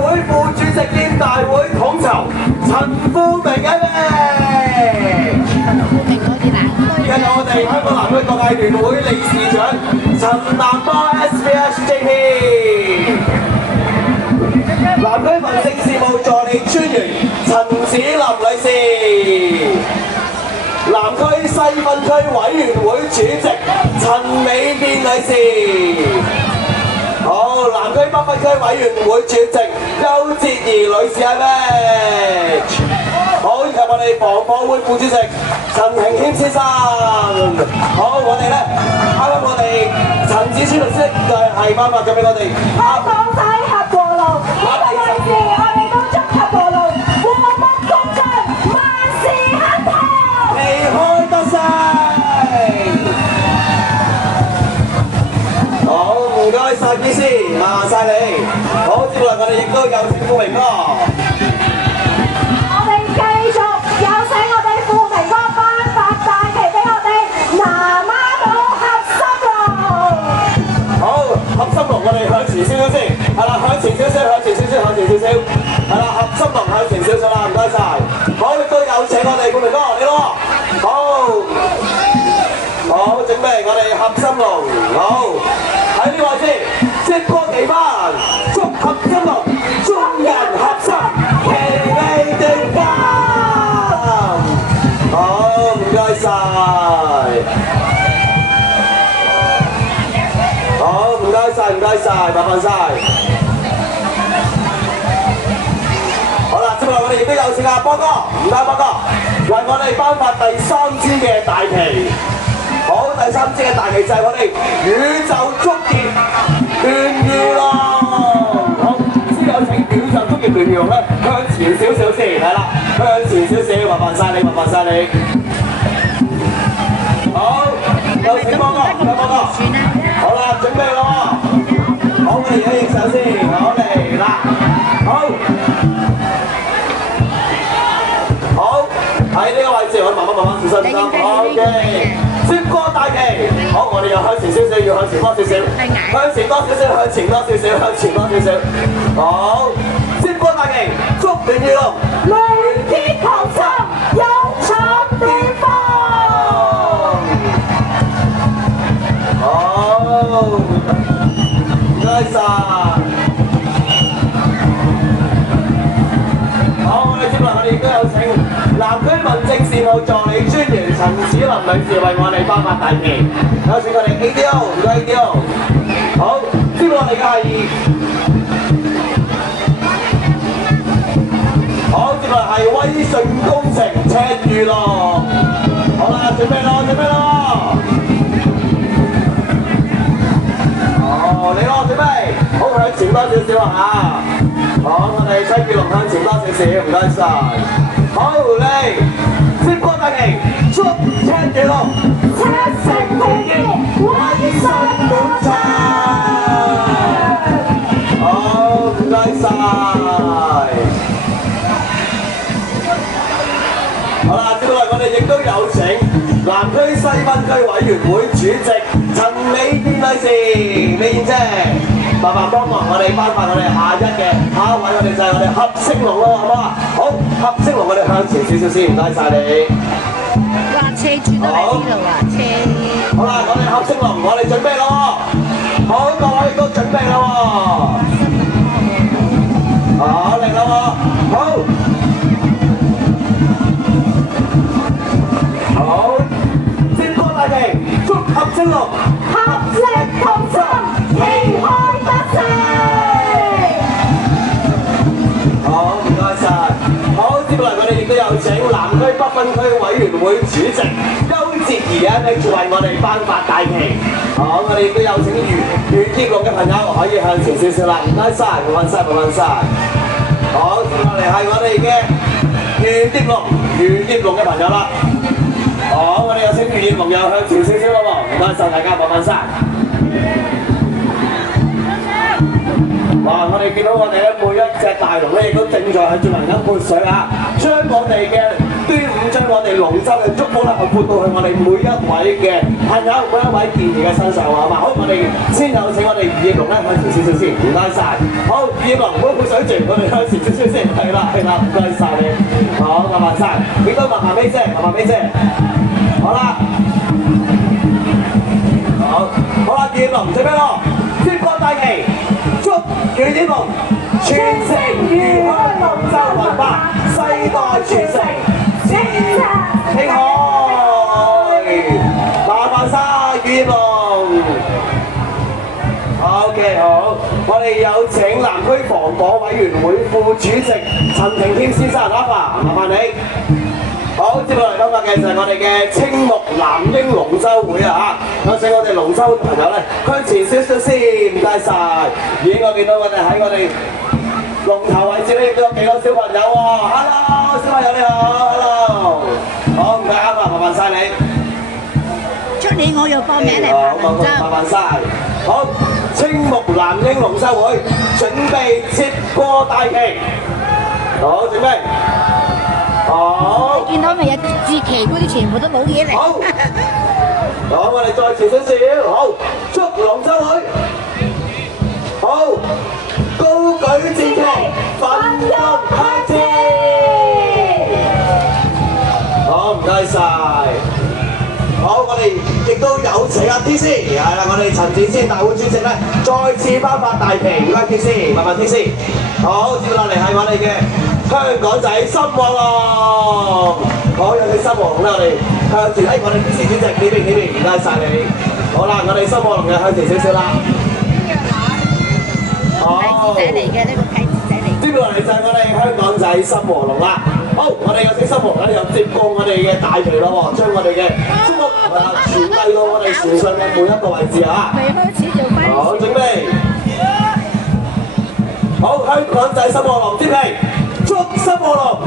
會副主席兼大會統籌陳富明嘅咩？跟住我哋香港南區各界聯會理事長陳南波 SBSJP， 南區民政事務助理專員陳子琳女士，南區西分區委員會主席陳美健女士。好，南區北分區委員會主席邱哲儀女士係咩？好，以及我哋房委會副主席陳庭謙先生。好，我哋咧，啱啱我哋陳子書律師就係頒發咗俾我哋香港仔合和路呢個位置，我哋都祝合和路和睦共進，萬事亨通。離開得勢。好，唔該晒醫師，麻晒你。好，接落嚟我哋亦都有請富明哥。我哋繼續有請我哋富明哥頒發大旗俾我哋南丫島合心龍。好，合心龍我哋向前少少先，係啦，向前少少，向前少少，向前少少，係啦，合心龍向前少少啦，唔該晒。好，亦都有請我哋富明哥，你咯。好，好，準備我哋合心龍，好。喺呢位先，即歌幾番，祝合心龍，眾人合心，其利斷金。好，唔該晒。好，唔該晒，唔該晒，麻煩晒。好啦，接落嚟我哋亦都有請阿波哥，唔該波哥，為我哋頒發第3支嘅大旗。好，第3支嘅大旗就係我哋宇宙足協聯誼龍。好，先有請宇宙足協聯誼龍咧，向前少少先，係啦，向前少少，麻煩晒你，麻煩晒你。好，有請波哥，有波哥。好啦，準備咯。好，我哋而家影相先，好嚟啦。好，好，喺呢個位置，我哋慢慢小心啲。OK。接歌大旗，好，我哋又向前少少，要向前多少少，向前多少少，向前多少少，向前多少少。好，接歌大旗，祝聯誼龍聯結同心，勇闖巔峰。好，唔該晒。好，我哋接落嚟，我哋亦都有請南區民政事務助理專員陳子琳女士為我哋頒發大旗，有請我哋 ADO， 唔該 ADO。好，接落嚟嘅係，好，接落嚟係威信工程赤鱸龍。好啦，準備咯，準備咯。好，你咯，準備，好，向前多少少啊嚇。好，我哋赤鱸龍向前多少少，唔該晒。好，嚟，接歌大旗，祝赤鱸龍赤誠團結，威信滿場。好，唔該晒。好啦，接落嚟我哋亦都有請南區西分區委員會主席陳美健女士，美健姐，麻煩幫忙我哋頒發我哋下一位，我哋就係我哋合星龍咯，好唔好啊？好，合星龍我哋向前少少先，唔該晒你。哇，車轉都喺呢度啊，車。好啦，我哋合星龍，我哋準備咯。好，各位都準備咯。好，嚟啦喎，好。好，接歌大旗，祝合星龍合力同心，旗開得勝。好，唔該晒。好，接落嚟我哋亦都有請南區北分區委員會主席邱哲儀啊，為我哋頒發大旗。好，我哋亦都有請余傑龍嘅朋友可以向前少少啦，唔該晒，唔該晒，唔該晒。好，接落嚟係我哋嘅余傑龍嘅朋友啦。好，我哋有請余傑龍又向前少少咯喎，唔該晒大家，麻煩晒。哇！我哋見到我哋咧每一隻大龍咧，亦都正在係進行緊潑水啊，將我哋嘅端午將我哋龍舟嘅祝福咧，係撥到去我哋每一位嘅朋友、每一位健兒嘅身上啊嘛。好，我哋先有請我哋余業龍咧向前少少先，唔該晒。好，余業龍唔好潑水住，我哋向前少少先，係啦，唔該晒你。好，麻煩晒，亦都麻煩咩姐，麻煩咩姐。好啦，好啦，余業龍準備咯，接過大旗，祝余業龍全城如開龍舟雲巴，世代傳承，千禧開。麻煩晒余業龍。OK， 好，我哋有請南區防火委員會副主席陳庭添先生，麻煩你。好，接落嚟今日嘅就係我哋嘅青木南英龍舟會啊嚇，有請我哋龍舟朋友咧向前少少先，唔該晒。已經我見到我哋喺我哋龍頭位置咧，亦都有幾個小朋友喎。Hello， 小朋友你好 ，Hello， 好唔該啱啊，麻煩晒你。出年我要報名嚟爬龍舟。麻煩晒。好，青木南英龍舟會準備接過大旗，好準備。好，見到未有節旗嗰啲全部都冇嘢嚟。好，好，我哋再前少少，好，祝龍舟會，好，高舉戰旗，奮勇向前。好，唔該晒。好，我哋亦都有請阿 T C， 係啦，我哋陳展先大會主席咧，再次頒發大旗，唔該 T C， 麻煩 T C。好，接落嚟係我哋嘅香港仔心旺龍，好，有請心旺龍咧，我哋向前，我哋 T C 主席呢邊，唔該晒你。好啦，我哋心旺龍嘅向前少少啦。好，契子仔嚟嘅呢個契子仔嚟。接落嚟就係我哋香港仔心旺龍啦。好，我哋有請心旺龍咧，又接過我哋嘅大旗咯喎，將我哋嘅祝福傳遞到我哋船上嘅每一個位置啊！未開始做揮。好，準備。好，香港仔心旺龍接旗，祝心旺龍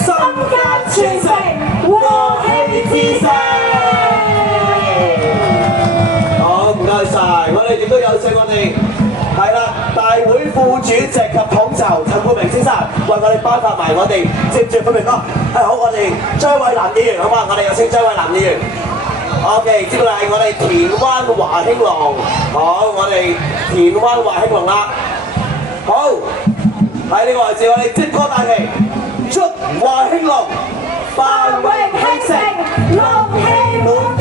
心間傳承，和氣之聲。好，唔該晒，我哋亦都有請我哋係啦，大會副主席及統籌陳富明先生為我哋頒發埋我哋接住富明哥。係好，我哋張偉南議員好嘛？我哋有請張偉南議員。OK， 接落嚟我哋田灣華興龍，好，我哋田灣華興龍啦。好，喺呢個位置我哋接過大旗，祝華興龍繁榮興盛，龍氣滿溢。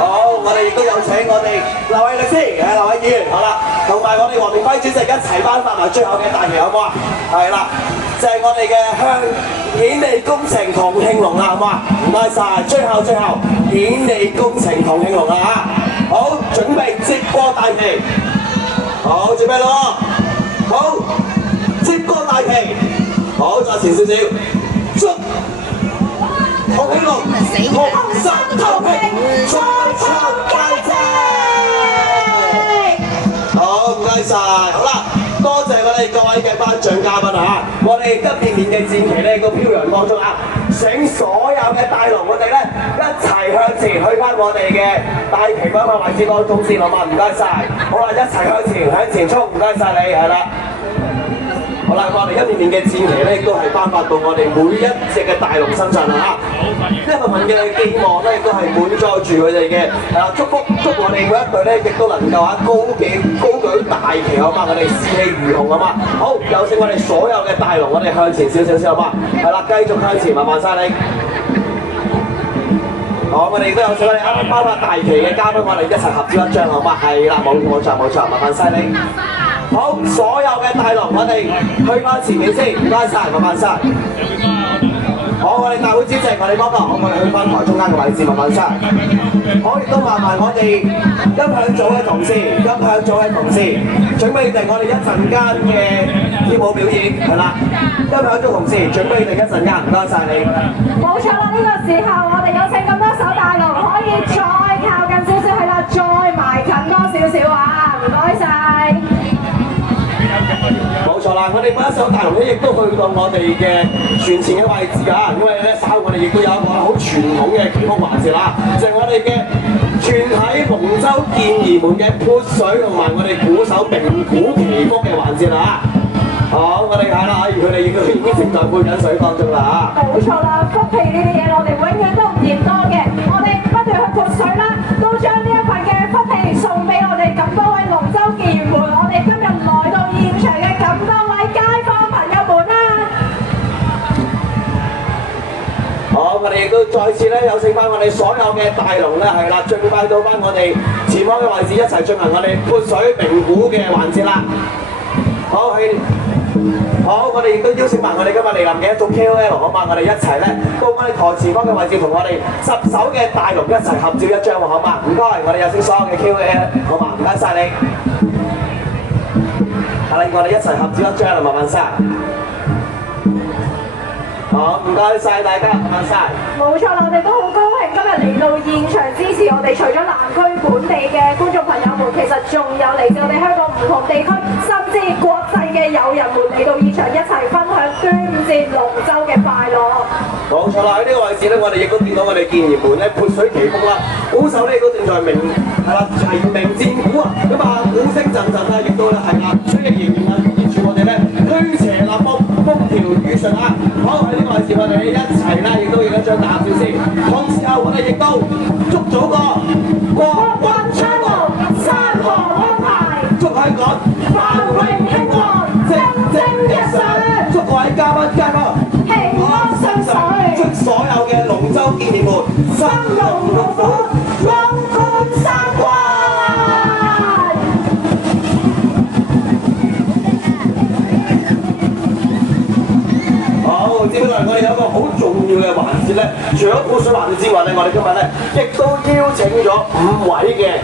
好，我哋亦都有請我哋劉偉律師，係劉偉議員，好啦，同埋我哋黃明輝主席一齊頒發埋最後嘅大旗，好唔好啊？係啦。就係我哋嘅向顯利工程同慶龍啦，好嘛？唔該晒，最後顯利工程同慶龍啦嚇，好，準備接過大旗，好，準備咯，好，接過大旗，好，再前少少，祝同慶龍同心同慶，再創佳績，好，唔該晒，好啦。多謝我哋各位嘅頒獎嘉賓啊！我哋今年嘅戰旗咧都飄揚當中啊！請所有嘅大龍我哋咧一齊向前去翻我哋嘅大旗頒發位置當中先，好嘛？唔該晒！好啦，一齊向前衝！唔該晒你，係啦。好啦，我哋今年嘅戰旗咧亦都係頒發到我哋每一隻嘅大龍身上啦嚇！呢份嘅寄望咧亦都係滿載住佢哋嘅祝福，祝我哋每一隊咧亦都能夠高舉大旗，好嘛？我哋士氣如虹，好嘛？好，有請我哋所有嘅大龍，我哋向前少少先，好嘛？係啦，繼續向前，麻煩晒你。好，我哋亦都有請我哋啱啱頒發大旗嘅嘉賓，我哋一齊合照一張，好嘛？係啦，冇錯，麻煩晒你。好，所有嘅大龍，我哋去翻前面先，唔該晒，麻煩晒。好，我哋大會主席，我哋幫忙，我哋去翻台中間嘅位置，麻煩晒。好，亦都麻煩我哋音響組嘅同事，準備定我哋一陣間嘅跳舞表演，係啦。音響組同事準備定一陣間，唔該晒你。冇錯啦，呢個時候我哋有請咁多手大龍，可以再靠近少少，係啦，再埋近多少少啊，唔該晒。冇錯啦，我哋每一手大龍咧，亦都去到我哋嘅船前嘅位置㗎，因為咧稍後我哋亦都有一個好傳統嘅祈福環節啦，就係我哋嘅全體龍舟健兒們嘅潑水同埋我哋鼓手鳴鼓祈福嘅環節啦。好，我哋睇啦，佢哋亦都已經正在杯緊水當中啦嚇。冇錯啦，福氣呢啲嘢我哋永遠都唔嫌多嘅，我哋不斷去潑水啦，都將呢一份嘅福氣送俾我哋咁多位龍舟結緣們，我哋今日來到現場嘅咁多位街坊朋友們啦。好，我哋亦都再次咧有請翻我哋所有嘅大龍咧，係啦，盡快到翻我哋前方嘅位置，一齊進行我哋潑水評估嘅環節啦。好，好，我哋亦都邀請埋我哋今日嚟臨嘅一眾 KOL 好嘛，我哋一齊咧到我哋台前方嘅位置，同我哋10手嘅大龍一齊合照一張喎，好嘛？唔該，我哋有請所有嘅 KOL 好嘛？唔該晒你。係啦，我哋一齊合照一張啦，麻煩晒。好，唔該晒大家，麻煩晒。冇錯啦，我哋都好高興今日嚟到現場支持我哋，除咗南區本地嘅觀眾朋友們，其實仲有嚟自我哋香港唔同地區，甚至國際嘅友人們嚟到現場一齊分享端午節龍舟嘅快樂。冇錯啦，喺呢個位置咧，我哋亦都見到我哋健兒們咧潑水祈福啦，鼓手咧亦都正在係啦齊鳴戰鼓啊，咁啊鼓聲陣陣啊，亦都咧係啦吹力盈盈啊，演住我哋咧驅邪立風，風調雨順啊！好，喺呢個位置我哋一齊啦，亦都影一張大合照先。同時候我哋亦都祝祖國國運昌隆，山河安泰，祝香港繁榮興旺，蒸蒸日上，祝各位嘉賓街坊平安順水，祝所有嘅龍舟健兒們生龍活虎，龍冠三關。好，接下來我哋有一個好重要嘅環節咧，除咗潑水環節之外咧，我哋今日咧亦都邀請咗5位嘅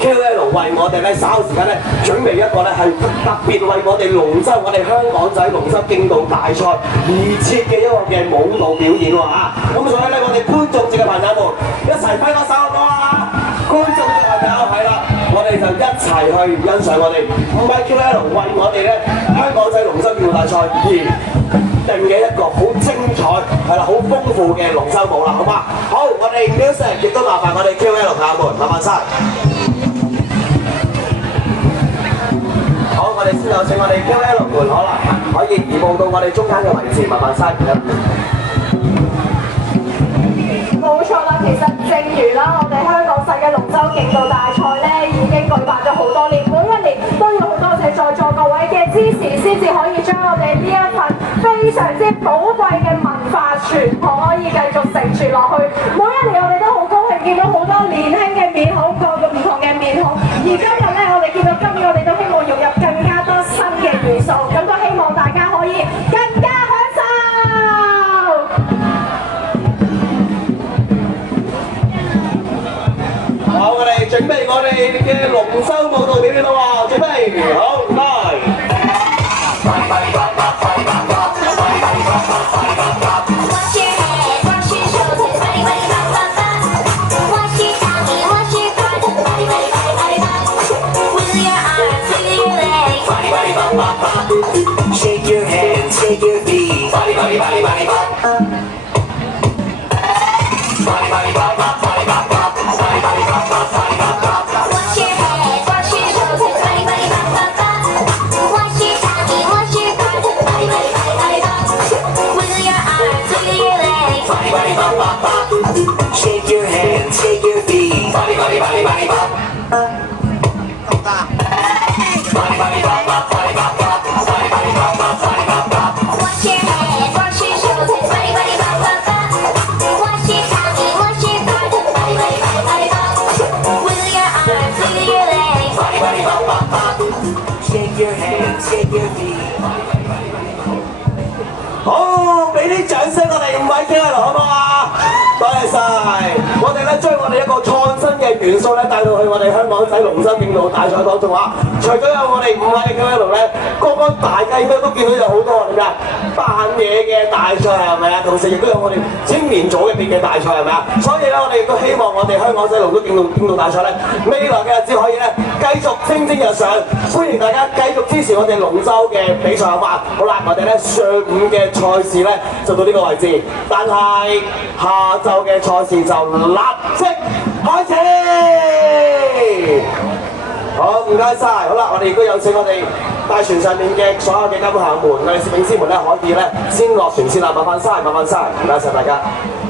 KOL 為我哋咧稍後時間咧準備一個咧係特別為我哋龍舟，我哋香港仔龍舟競渡大賽而設嘅一個嘅舞蹈表演喎嚇。咁所以咧，我哋觀眾席嘅朋友們一齊揮個手好唔好啊？觀眾席朋友係啦，我哋就一齊去欣賞我哋5位 KOL 為我哋咧香港仔龍舟競渡大賽而定嘅一個好精彩係啦，好豐富嘅龍舟舞啦，好嘛？好，我哋 music 亦都麻煩我哋 KOL 朋友們，麻煩晒。好，我哋先有請我哋 KOL 們可以移步到我哋中間嘅位置，麻煩晒。冇錯啦，其實正如啦，我哋香港世界龍舟競渡大賽咧已經舉辦咗好多年，每一年都要好多謝在座各位嘅支持，先至可以將我哋呢一份非常之寶貴嘅文化傳統可以繼續承傳落去。每一年我哋都好高興見到好多年輕嘅面孔，各個唔同嘅面孔。而今日咧，我哋見到今年我哋都希望融入更加多新嘅元素，咁都希望大家可以更加享受。好，我哋準備我哋嘅龍舟舞蹈表演啦喎，準備好，唔該。Shake your hands, shake your feet. Body, body, body, body, bop. Body, body, bop, bop, body, bop, bop. Body, body, bop, bop, body, bop, bop. Wash your head, wash your shoulders, body, body, bop, bop, bop. Wash your tummy, wash your butt, body, body, body, body, bop. Wiggle your arms, wiggle your legs, Body, body, bop, bop, bop. Shake your hands, shake your feet. Body, body, body, body, bop. Body, body, bop, bop, body, bop, bop. Body, body, bop, bop, body, bop, bop. wash your head, wash your shoulders, body, body, bop, bop, bop. Wash your tummy, wash your butt, body, body, body, body, bop. Wiggle your arms, wiggle your legs. Body, body, bop, bop, bop. Shake your hands, shake your feet. 好，俾啲掌聲我哋5位 KOL 好唔好啊？多謝晒！我哋咧將我哋一個創新嘅元素咧帶到去我哋香港仔龍舟競渡大賽當中啊！除咗有我哋5位嘅 KOL 咧，剛剛大家應該都見到有好多點解扮嘢嘅大賽係咪啊？同時亦都有我哋青年組嘅別嘅大賽係咪啊？所以咧，我哋亦都希望我哋香港仔龍舟競渡大賽咧，未來嘅日子可以咧繼續蒸蒸日上，歡迎大家繼續支持我哋龍舟嘅比賽好嘛？好啦，我哋咧上午嘅賽事咧就到呢個位置，但係下晝嘅賽事就立即開始。好，唔該晒。好啦，我哋亦都有請我哋大船上面嘅所有嘅金客們，我哋攝影師們咧可以咧先落船先啦，麻煩晒，唔該曬大家。